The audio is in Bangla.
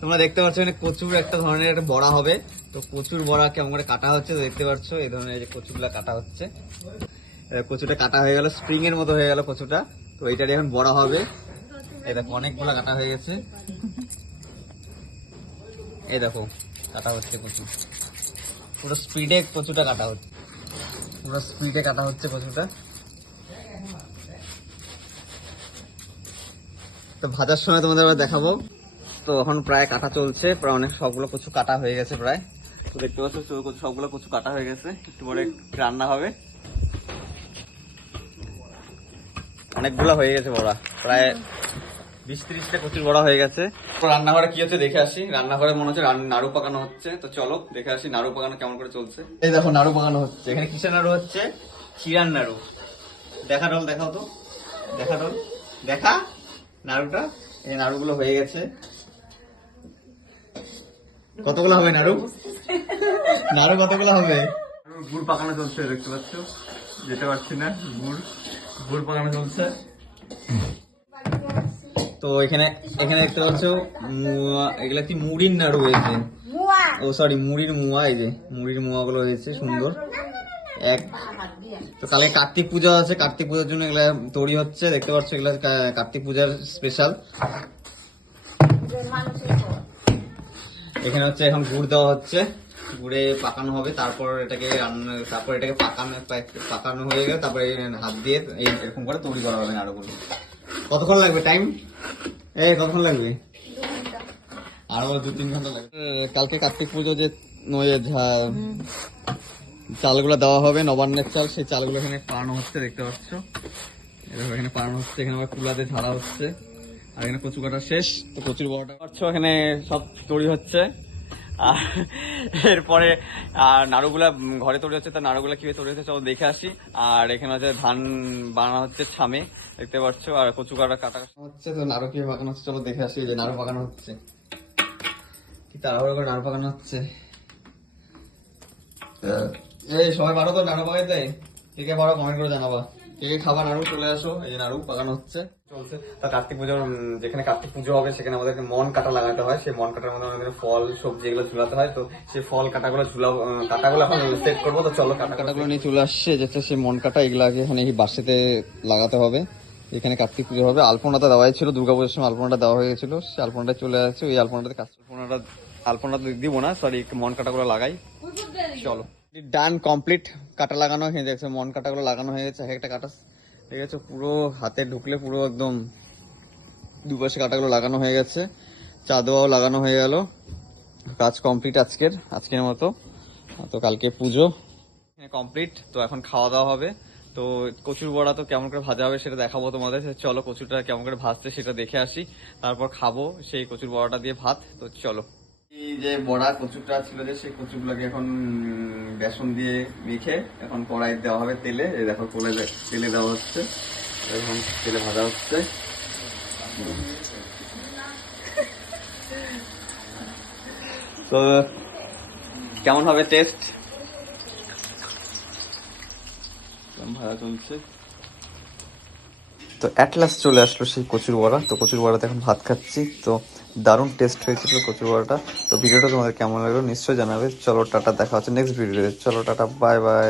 তোমরা দেখতে পাচ্ছ এখানে কচুর একটা ধরনের একটা বড়া হবে। তো কচুর বড়া কেমন করে কাটা হচ্ছে, তো দেখতে পাচ্ছ এই ধরনের যে কচুগুলা কাটা হচ্ছে। কচুটা কাটা হয়ে গেল স্প্রিং এর মতো হয়ে গেল কচুটা। তো এইটারই এখন বড়া হবে। এই দেখো, অনেকগুলো কাটা হয়ে গেছে। এই দেখো, কাটা হচ্ছে কচু। পুরো স্পিডে কচুটা কাটা হচ্ছে। পুরো স্পিডে কাটা হচ্ছে কচুটা। তো ভাজার সময় তোমাদের আবার দেখাবো। তো এখন প্রায় কাটা চলছে, প্রায় অনেক সবগুলো কচু কাটা হয়ে গেছে প্রায়। তো দেখতে পাচ্ছ সবগুলো কচু কাটা হয়ে গেছে, একটু পরে রান্না হবে। অনেকগুলো হয়ে গেছে বড়া, প্রায় বিশ ত্রিশটা কচুর বড়া হয়ে গেছে। তো রান্নাঘরে কি হচ্ছে দেখে আসি, রান্নাঘরে মনে হচ্ছে নাড়ু পাকানো হচ্ছে। তো চলো, দেখে আসি নাড়ু পাকানো কেমন করে চলছে। এই দেখো, নাড়ু পাকানো হচ্ছে। এখানে কিসের নাড়ু হচ্ছে? চিরান নাড়ু। দেখা ডল দেখাও তো। দেখা ডল দেখা? নাড়ুটা? এই নাড়ুগুলো হয়ে গেছে। কতগুলো হবে নাড়ু নাড়ু কতগুলো হবে? গুড় পাকানো চলছে দেখতে পাচ্ছ? যেতে পারছি না গুড়। গুড় পাকানো চলছে। তো এখানে এখানে দেখতে পাচ্ছ মুয়া- এগুলা কি মুড়ির নাড়ু হয়েছে ও সরি মুড়ির মুয়া এই যে। মুড়ির মুয়া গুলো হয়েছে সুন্দর। এক তো কালকে কার্তিক পূজা আছে কার্তিক পূজার জন্য এগুলা তৈরি হচ্ছে। দেখতে পাচ্ছ এগুলা কার্তিক পূজার স্পেশাল এখানে হচ্ছে এখন গুড় দেওয়া হচ্ছে। গুড়ে পাকানো হবে, তারপর এটাকে রান্না, তারপর এটাকে পাকানো পাকানো হয়ে গেলে তারপরে হাত দিয়ে এই এরকম করে তৈরি করা হবে নাড়ুগুলো। কতক্ষণ লাগবে টাইম? এই কতক্ষণ লাগবে? আরও দু তিন ঘণ্টা লাগবে। কালকে কার্তিক পুজো যে নয় চালগুলো দেওয়া হবে, নবান্নের চাল, সেই চালগুলো এখানে পাড়ানো হচ্ছে, দেখতে পাচ্ছ। এরকম এখানে পাড়ানো হচ্ছে, এখানে আবার কুলাতে ঝাড়া হচ্ছে। আর এখানে কচু কাটা শেষ, তো কচুর বড়টা পাচ্ছ এখানে সব তৈরি হচ্ছে। আর এরপরে, আর নাড়ুগুলা ঘরে তৈরি হচ্ছে তার নাড়ুগুলা কীভাবে তৈরি হচ্ছে চলো দেখে আসি। আর এখানে হচ্ছে ধান বানানো হচ্ছে ছামে, দেখতে পাচ্ছ আর কচু কাটা কাটা হচ্ছে, তো নাড়ু কীভাবে পাকানো হচ্ছে চলো দেখে আসি যে নাড়ু পাকানো হচ্ছে। কি তাড়াহুড়ো করে নাড়ু পাকানো হচ্ছে। এই সবাই পারো তো নাড়ু পাকাইতে? কে কে পারো কমেন্ট করে জানাবা। কে খাবার নাড়ু চলে আসো এই নাড়ু পাকানো হচ্ছে। চলছে। তা কার্তিক পুজোর যেখানে কার্তিক পুজো হবে সেখানে আমাদেরকে মন কাটা লাগাতে হয়। সেই মন কাটার মধ্যে আমাদের ফল সবজি এগুলো ঝুলাতে হয়। তো সেই ফল কাটাগুলো আহ, কাটাগুলো এখন সেট করব তো চলো কাটা কাটাগুলো নিয়ে চলে আসছে যেটা সেই মন কাটা এগুলো আগে এখানে এই বাসেতে লাগাতে হবে। এখানে কার্তিক পুজো হবে। আলপনাটা দেওয়াই ছিল দুর্গাপুজোর সময় আলপনাটা দেওয়া হয়ে গেছিল। সেই আলপনাটা চলে আসছে ওই আলপনাটাতে কাজ আলপনাটা আলপনাটা দিব না সরি মন কাটাগুলো লাগাই। চলো। ডান কমপ্লিট কাটা লাগানো হয়ে গেছে, মন কাটাগুলো লাগানো হয়ে গেছে এক একটা কাটা ঠিক আছে পুরো হাতে ঢুকলে পুরো একদম দুপাশে কাটাগুলো লাগানো হয়ে গেছে চা দেওয়াও লাগানো হয়ে গেল, কাজ কমপ্লিট আজকের আজকের মতো। তো কালকে পুজো কমপ্লিট, তো এখন খাওয়া দাওয়া হবে। তো কচুর বড়া তো কেমন করে ভাজা হবে সেটা দেখাবো তোমাদের চলো কচুরটা কেমন করে ভাজতে সেটা দেখে আসি, তারপর খাব সেই কচুর বড়াটা দিয়ে ভাত, তো চলো। যে বড়া কচুটা ছিল যে সেই কচুগুলোকে এখন বেসন দিয়ে মেখে এখন কড়াই দেওয়া হবে তেলে। দেখো কোলে তেলে দেওয়া হচ্ছে। এখন তেলে ভাজা হচ্ছে। তো কেমন হবে টেস্ট? ভাজা চলছে? তো অ্যাটলাস চলে আসলো সেই কচুর বড়া। তো কচুর বড়াতে এখন ভাত খাচ্ছি। তো দারুণ টেস্ট হয়েছিল কচুর বড়াটা। তো ভিডিওটা তোমাদের কেমন লাগল নিশ্চয়ই জানাবে। চলো টাটা, দেখা হচ্ছে নেক্সট ভিডিওতে চলো টাটা বাই বাই